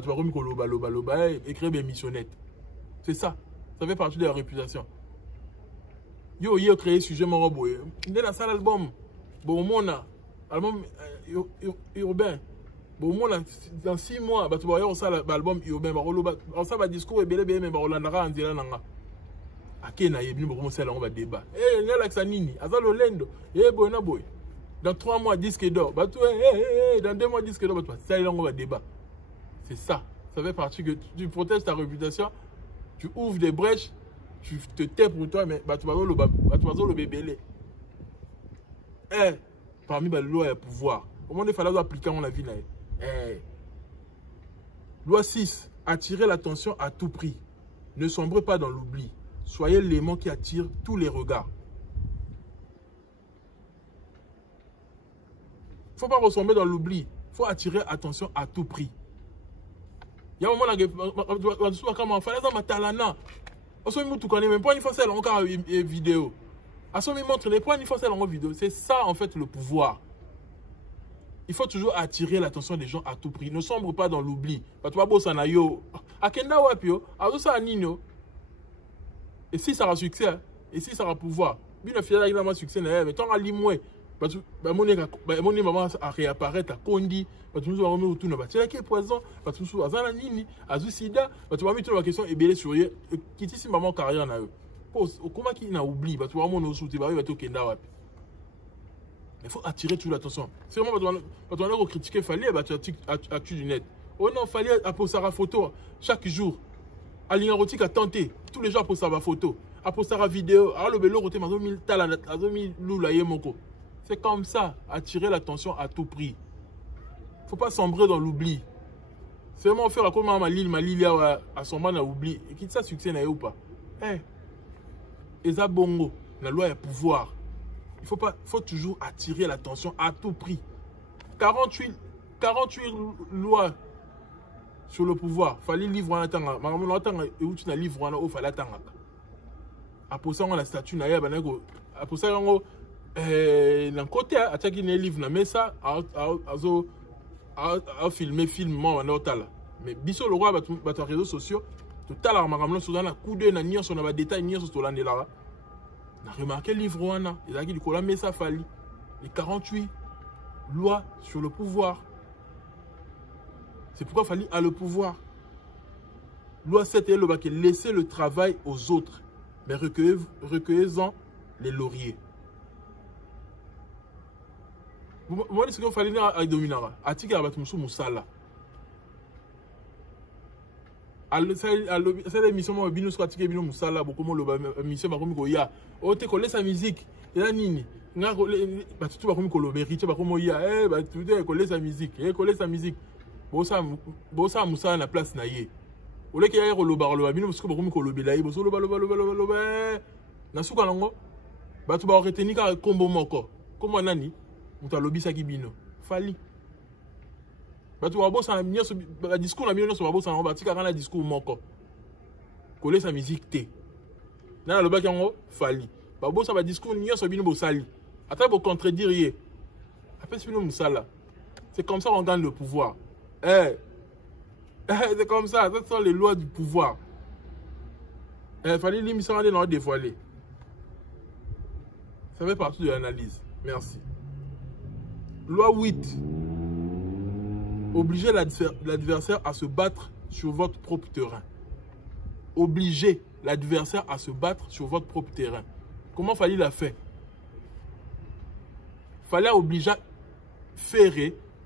écrire des missionnettes. C'est ça. Ça fait partie de la réputation. Yo créé sujet mon robot. Il est la salle album. Bon mon album urbain. Bon mon dans 6 mois tu vas ça l'album urbain on ça va discours et belé mais barolandara andira nanga. Akena yebini beaucoup ça on va débat. Eh ngala ça nini azalo lendo. Eh bona boy. Dans 3 mois disque d'or. Dans 2 mois disque d'or ça on va débat. C'est ça. Ça fait partie que tu protèges ta réputation. Tu ouvres des brèches, tu te tais pour toi, mais tu vas le bébé. Parmi les lois et pouvoir, comment il fallait appliquer on la vie là. Loi 6, attirer l'attention à tout prix. Ne sombrez pas dans l'oubli. Soyez l'aimant qui attire tous les regards. Il ne faut pas ressembler dans l'oubli. Il faut attirer l'attention à tout prix. Il y a un moment où il fallait ça matalana. Aso mi mutu kane même pas une fois c'est encore vidéo. Aso mi montre les points une fois c'est encore vidéo. C'est ça en fait le pouvoir. Il faut toujours attirer l'attention des gens à tout prix. Ne sombre pas dans l'oubli. Parce que tu vas yo akenda wapio, azo sa nino. Et si ça aura succès, et si ça aura pouvoir. Bien fier avec le succès mais tant à limoué. Parce que mon maman a réapparaître à Kondi, parce que nous avons mis tout le monde. Qui est poison, parce que nous avons un nini, azu sida, parce que nous avons mis toute la question et belé sur eux. Qui est si maman carrière na eux. Pose, comment qui n'a oublié, parce que nous avons nos sous, tu vas tout kenda wapi. Il faut attirer toute l'attention. C'est vraiment quand on a critiqué, il fallait actu du net. Oh non, il fallait poster sa photo chaque jour. Alina Rotique a tenté, tous les jours à poster sa photo, à poster sa vidéo. Alors le bélo roté, mazo mil talent, mazo mil lula yemoko. C'est comme ça, attirer l'attention à tout prix. Il ne faut pas sombrer dans l'oubli. C'est vraiment faire comme ma l'île à son man à oublier. Et qui ça succès n'a ou pas. Et ça bongo, la loi est pouvoir. Il faut toujours attirer l'attention à tout prix. 48 lois sur le pouvoir. Il fallait livre en attendant. Et où tu n'as livre en attendant, il fallait attendre. Après ça, on a la statue. Après ça, on a d'un côté à chaque livre na mais ça a filmé film mais biso le roi bat réseaux sociaux total armagamlo sur dans la coup de na nion sur na détail nion sur là na remarqué livre wana il a dit que la mais ça fallait les 48 lois sur le pouvoir. C'est pourquoi il fallait à le pouvoir. Loi 7 est le bac laisser le travail aux autres mais recueillez-en les lauriers. Moi, ce qu'il fallait dire à Dominara, à Tika Batumusu Moussala. C'est l'émission où Bino soit Tika Bino Moussala, beaucoup de l'émission Bakomi Goya. Oh, tu connais sa musique, et la nini. nga batutu bakomi koloba héritier bakomi ya batutu ekoller sa musique ekoller sa musique bosa musala na place na ye oleki ya koloba bino bosiko bakomi kolobela ye boso loba na suka nango batu ba retenir ka kombo moko kombo nani mutu alobisaki bino fali batu babosa nyonso ba discours na bino nyonso babosa nango batika kana discours moko koller sa musique te na lobaki yango fali babosa ba discours nyonso bino bosali ata bo contredire ye après bino musala c'est comme ça qu'on gagne le pouvoir c'est comme ça sont les lois du pouvoir fallait l'émission aller dans dévoiler ça fait partie de l'analyse merci loi 8 obliger l'adversaire à se battre sur votre propre terrain obliger l'adversaire à se battre sur votre propre terrain. Comment fallait la faire? Fallait obliger faire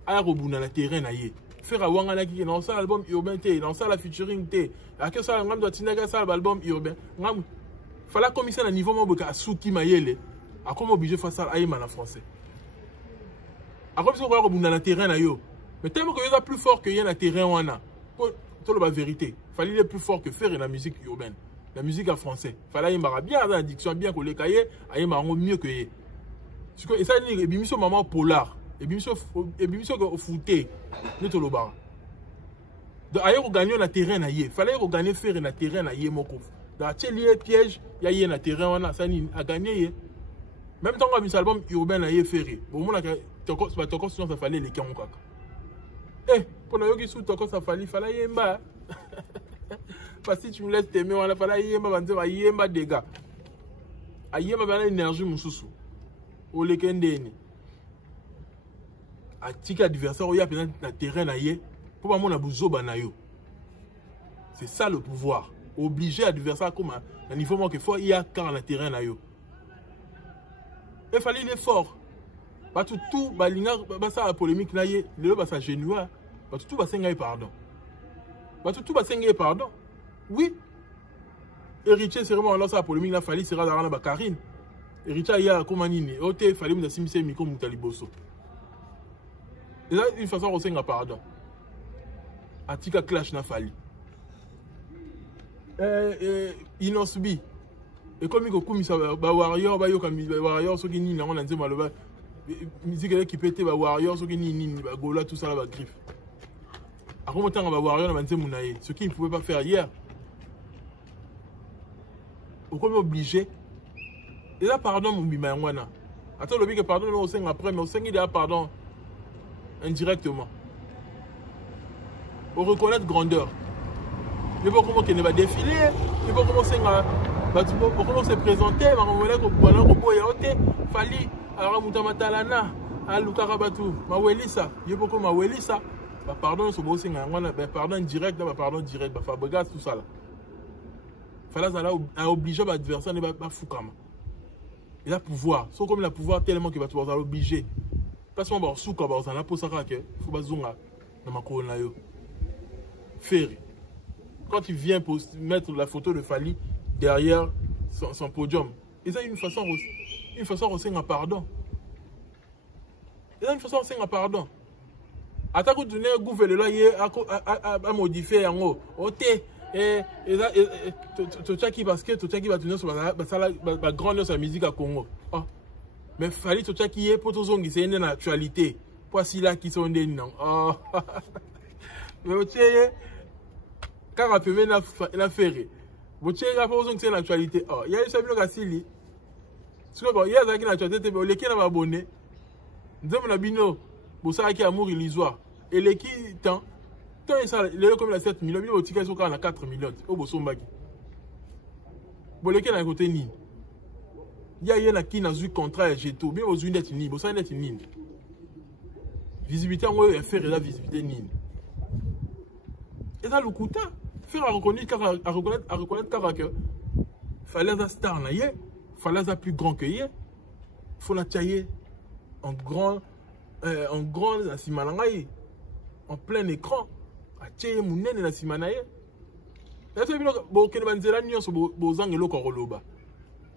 à rebondir dans le terrain. Faire à Wangana qui est dans ça l'album urbain, dans ça la featuring, à que ça l'album doit tenir ça l'album urbain. Fallait commissaire à niveau mobile à Souki Mayele. À comment obliger faire ça à Yéman en français? À quoi ça va rebondir dans le terrain? Mais tellement que il y a plus fort que y a dans le terrain wana. C'est la vérité. Fallait être plus fort que faire la musique urbaine. La musique en français. Fallait y bien dans la diction, bien que les cahiers, aille mieux que y. Et ça, il y a maman polar. Et bien sûr, que fouté. Nous te le barre. Donc, ailleurs, gagner le terrain, il fallait gagner faire le terrain, dans les pièges, il y a un terrain, ça a gagné. Même temps, on a un album urbain, il y a ferré. Bon, on a ça fallait les camons. Pour nous, ça fallait yemba. Parce que tu me laisses t'aimer, on a fallu yemba des gars. Ayemba bana énergie mususu. O lekendeni. A tika adversaire o ya pena na terrain na ye. Pour pas mon abuzo banayo. C'est ça le pouvoir. Obliger adversaire comme un niveau moins que fort il y a car na terrain na yo. Il fallait l'effort. Pas tout balinga ba ça la polémique na ye, le ba ça genoua. Pas tout ba senga pardon. Pas tout ba senga pardon. Oui. Héritier c'est vraiment là ça la polémique na fallait sera dans la Karine. Héritier il y a comme nini. Oté fallait me simisi miko mutaliboso. Et là une façon on senga pardon. Atika clash na fallait. Inosubi. Et comme il y a des warriors, ceux qui n'y ont pas de musique qui pète, des warriors, ceux qui n'y ont pas de gola, tout ça, la griffe. À combien de temps, des warriors, ce qu'ils ne pouvaient pas faire hier. Pourquoi m'obliger? Et là, pardon, mon bimaïwana. Attends, le que pardon, on sait après, mais on sait qu'il y a pardon indirectement. Pour reconnaître grandeur. Il faut comment qu'il va défiler, il faut commencer à se présenter, Fali, Aramutamatalana, Alukarabatu, Mawelisa, il faut comment Mawelisa, pardon, pardon direct, pardon direct, Fabrigas, tout ça. Fallait obliger l'adversaire ne pas foutre. Il a pouvoir, sauf comme il a pouvoir tellement qu'il va pouvoir l'obliger. Parce qu'on va sous quand on a posé ça, il faut pas zounger dans ma couronne. Faire. Quand il vient pour mettre la photo de Fali derrière son podium, et ça une façon aussi un pardon. Et ça une façon aussi un pardon. Attaque de donner un gouvernement là à modifier en haut. Ok. Et tout ça qui parce que tout ça qui va tenir sur la grande sa musique à Congo. Oh. Mais Fali tout ça qui est pour tout ça qui c'est une actualité. Pas si là qui sont des noms. Oh. Mais ok. Car on peut même la faire. Vous tirez la façon que c'est l'actualité. Oh, il y a une semaine qui est il y a une actualité, mais les gens abonnés. Nous avons un bino, pour ça qui est amour illusoire. Et les qui tant les comme la 7 millions, les tickets sont quand on a 4 millions. Au beau son bagui. Bon, les qui à côté ni. Il y a qui n'a eu contrat et j'ai tout. Bien, vous avez net ni. Vous avez net ni. Visibilité en haut et faire la visibilité ni. Et ça le coûte. Faire à reconnaître caractère. Fallait un star na yé, fallait un plus grand que yé. Faut la tailler en grand na simanangaye, en plein écran. A tailler mon nez na simanaye. Et ça bon que banzela nyonso bozang eloko koloba.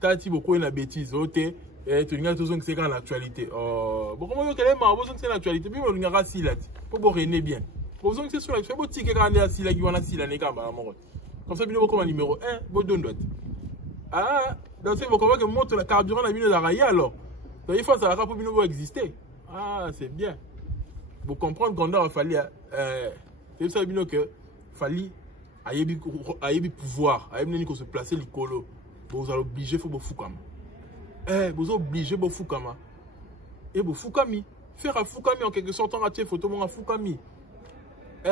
Tati boko na bêtise, oté Et tu regardes tout ce qui est dans l'actualité. Bon, comment vous avez marre, vous c'est l'actualité, puis vous regardez si là, pour vous rené bien. Vous avez sur l'actualité, vous tiquez quand on si là, qui va si là, n'est pas mort. Comme ça, vous comme numéro 1, vous donnez. Ah, donc c'est vous que montre la carburant la mine de la raille alors. Donc il faut ça la pour vous exister. Ah, c'est bien. Vous comprenez qu'on a fallu c'est ça que fallu ayebi pouvoir, ayebi ko se placer likolo. Vous allez obliger faut vous fukama. Vous obligez vous fukama. Et vous fukami, faire un fukami en quelque sorte en acheter photo mon fukami.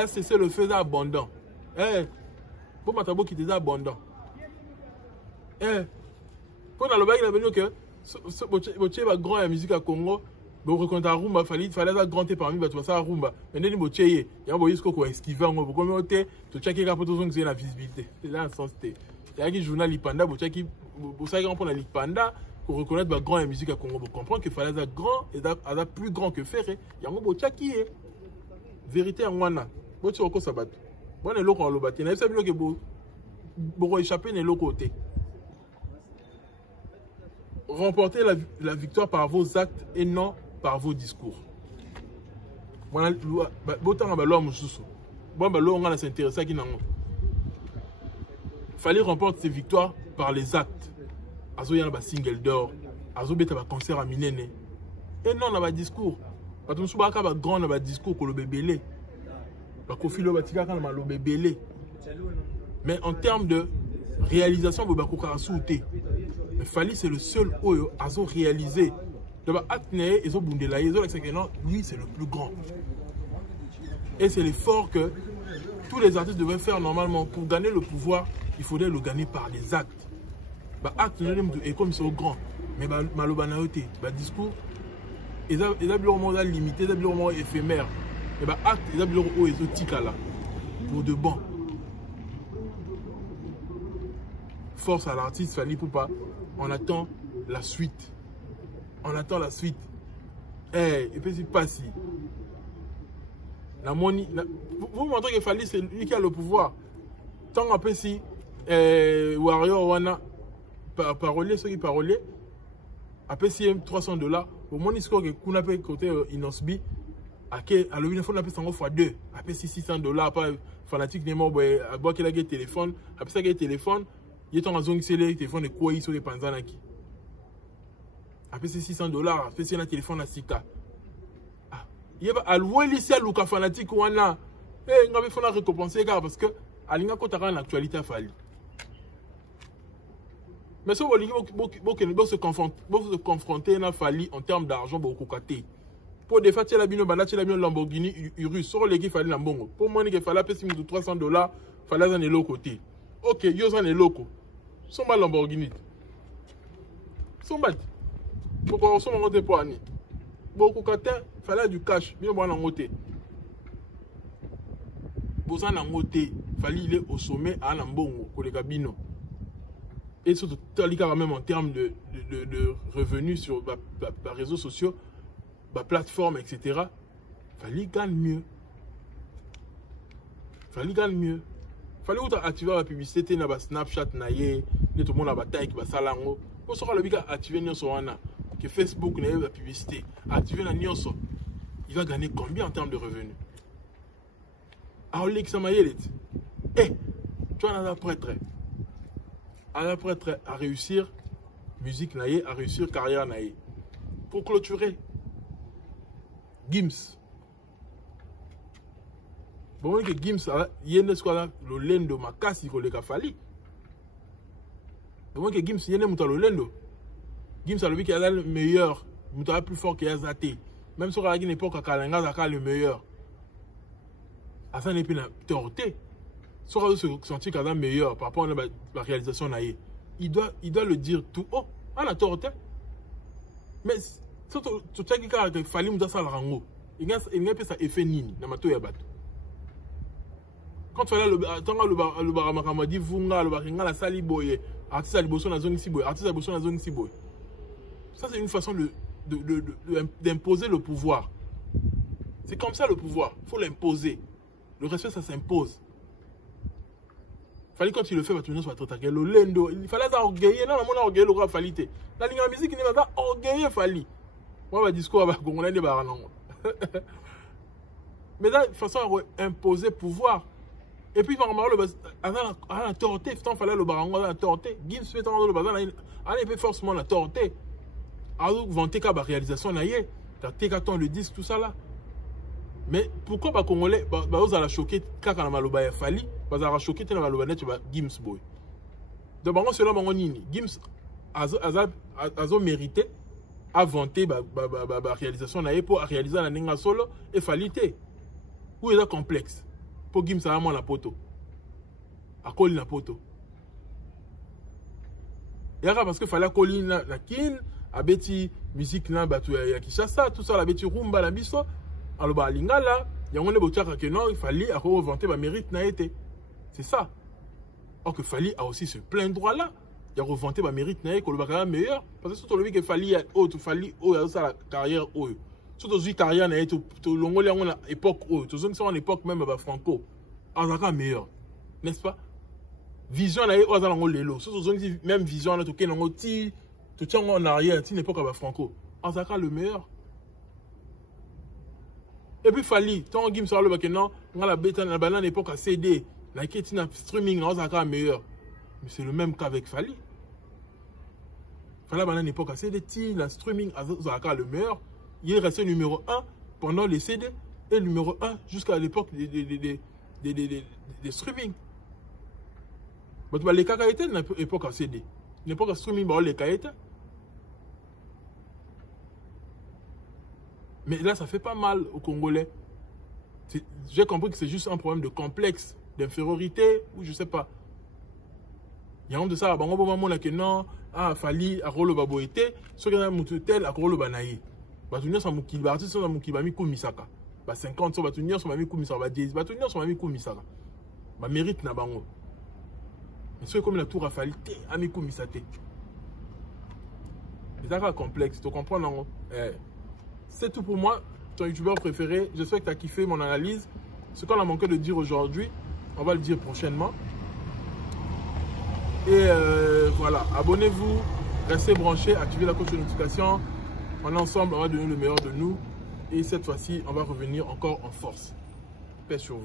C'est le fait abondant. Pour matabo qui était abondant. Pour dans le bail il a venu que ce va grand la musique à Congo. Bon, quand à rumba, fallait grand parmi bah tu vas ça rumba. Mais n'est pas il y a un boy qui esquiver en gros comme tu checker la photo c'est la visibilité. C'est là un sens té. Il y a qui journal Lipanda, vous checker vous savez qu'on prend la Lipanda pour reconnaître bah grand la musique à Congo. Vous comprenez que fallait grand et à plus grand que Ferré. Il y a un boy qui est vérité en wana. Bon tu reconnais ça bat. Bon les locaux en lobaté. N'a pas bien que bon échapper les locaux côté. Remporter la victoire par vos actes et non par vos discours. Voilà, fallait remporter ces victoires par les actes. Azo yana ba single d'or, azo beta ba concert à Minene. Et non, on a ba discours. Parce que nous avons grand na ba discours ko lo bebele. Ba kofi lo batika kana ma lo bebele. Mais en termes de réalisation, ba ko ka souté. Mais Fally c'est le seul oyo azo réalisé. Lui c'est le plus grand. Et c'est l'effort que tous les artistes devraient faire normalement. Pour gagner le pouvoir, il faudrait le gagner par des actes. Actes et comme ils sont grands. Mais malobanaoté, discours, ils ont le limité, ils ont le éphémère. Et actes, ils ont le exotique là. Pour de bon. Force à l'artiste, Fally Ipupa. On attend la suite. On attend la suite. Et puis c'est pas si. Vous montrez que Fally c'est lui qui a le pouvoir. Tant qu'on peut si Warrior Wana parolier, ceux qui parolier, après si $300, au moins il se que qu'on appelle côté Inosbi, à l'une fois on appelle ça en fois 2, après si $600, après fanatique n'est mort, à boire qu'il a gagné téléphone, après ça gagné téléphone, il est en zone scellé, téléphone de quoi ils sont les panzanaki. Après c'est $600, après c'est un téléphone à Sika. Il y a alloué ici à Luka fanatique ou ana. Il faut la récompenser parce que Alinga quand tu as l'actualité à Fally. Mais si vous se confronter à Fally en termes d'argent beaucoup côté. Pour des fois tu as la Lamborghini Urus sur les qui Fally Lambongo. Pour moi il fallait payer $300, fallait dans les locaux côté. OK, yo dans les locaux. Sont mal Lamborghini. Sont bad. Pourquoi on s'en monte pour année? Beaucoup de temps, il fallait du cash. Bien bon en côté. Besoin en côté, il fallait aller au sommet à Nambongo pour les cabines. Et surtout, même en termes de revenus sur les réseaux sociaux, les plateformes, etc. Il fallait gagner mieux. Il fallait gagner mieux. Il fallait activer la publicité dans Snapchat, tout le monde a bataille qui va salango. Pour ce que activer que Facebook n'a pas la publicité, activer la Nyonso, il va gagner combien en termes de revenus? Alors, tu as un prêtre. Un prêtre à réussir, musique naïe, à réussir, carrière naïe. Pour clôturer, Gims. Bon, que Gims, il y a le lendo, ma casse, il a Fally. Bon, que Gims, il y a le lendo. Gims a le qui est le meilleur, il est plus fort que Yazate. Même sur la époque, à Kalenga, il le meilleur. À ça, il n'est pas torté. Sur la sentir qu'il est meilleur par rapport à la réalisation, il doit le dire tout haut. On a torté. Mais surtout, tu sais qu'il fallait me ça le rango. Il n'y a pas ça effet nini dans ma toya bateau. Quand tu fallait le baramakama dit vunga, le baringa la sali boye, artiste à liboso na zone ici boye, artiste à liboso na zone ici boye. Ça, c'est une façon d'imposer le pouvoir. C'est comme ça le pouvoir. Il faut l'imposer. Le respect, ça s'impose. Fallait quand il le fait, bah, tout le monde soit traité. Le lendo, il fallait être orgueilleux. Non, on a orgueilleux le roi Falite. La ligne de musique, il n'est pas orgueilleux, Fali. Moi, ma discours, bah, on a des barres. Mais là, de façon à imposer pouvoir. Et puis, par exemple, à la torté, il fallait le barango à la torté. Gims fait dans le bazar, on n'est pas forcément la torté. Alors, vanter qu'à la réalisation, il y a le disque, tout ça là. Mais pourquoi les Congolais, vous allez choquer quand on a maloba Fali, vous allez choquer quand on a maloba net Gims boy. Donc, c'est là que Gims a mérité à vanter la réalisation pour réaliser la ninga solo et Falité. Où est le complexe? Pour Gims a vraiment la poto. À coller la poto. Et parce que fallait coller la kin, à bêti musique là, ya Kishasa, tout ça, la bêti rumba, la biso. Alors, bah, lingala, il y a un peu que non, il fallait reventer le mérite n'a été. C'est ça. Or que Fali a aussi ce plein droit là. Il a revanté le mérite n'a été, que le meilleur. Parce que surtout le que Fali a haut, Fali haut, il a la carrière haut. Surtout la carrière n'a été, tout le monde a une époque haut. Tout le monde a une époque même Franco. Il a meilleur. N'est-ce pas? Vision n'a été haut, surtout même vision n'a été haut, tout tient en arrière, c'est une époque Franco. Il a le meilleur. Et puis Fali, tant Gims sera le bac non, on a la bête la banane époque à CD, la quête na streaming, on a meilleur. Mais c'est le même cas avec Fali. Fali la banane époque à CD, la streaming a le meilleur. Il est resté numéro 1 pendant les CD et numéro 1 jusqu'à l'époque des streaming. Mais les cas étaient une époque à CD, une époque à streaming, les cas étaient. Mais là, ça fait pas mal aux Congolais. J'ai compris que c'est juste un problème de complexe, d'infériorité, ou je sais pas. Il y a un de ça, il y a un moment que non, Fali, à Rolo Baboete, ceux qui ont un tel, à Rolo Banaï. Batunier sont Mouki, l'artiste sont Mouki, Bami Koumisaka. 50 sont Batunier, sont Mami Koumisaka, 10 Batunier sont Mami Koumisaka. Mérite na bango. Mais ceux comme la tour à Fali, Ami Koumisate. C'est un complexe, tu comprends, non? C'est tout pour moi, ton youtubeur préféré. J'espère que tu as kiffé mon analyse. Ce qu'on a manqué de dire aujourd'hui, on va le dire prochainement. Et voilà, abonnez-vous, restez branchés, activez la cloche de notification. On est ensemble, on va donner le meilleur de nous. Et cette fois-ci, on va revenir encore en force. Paix sur vous.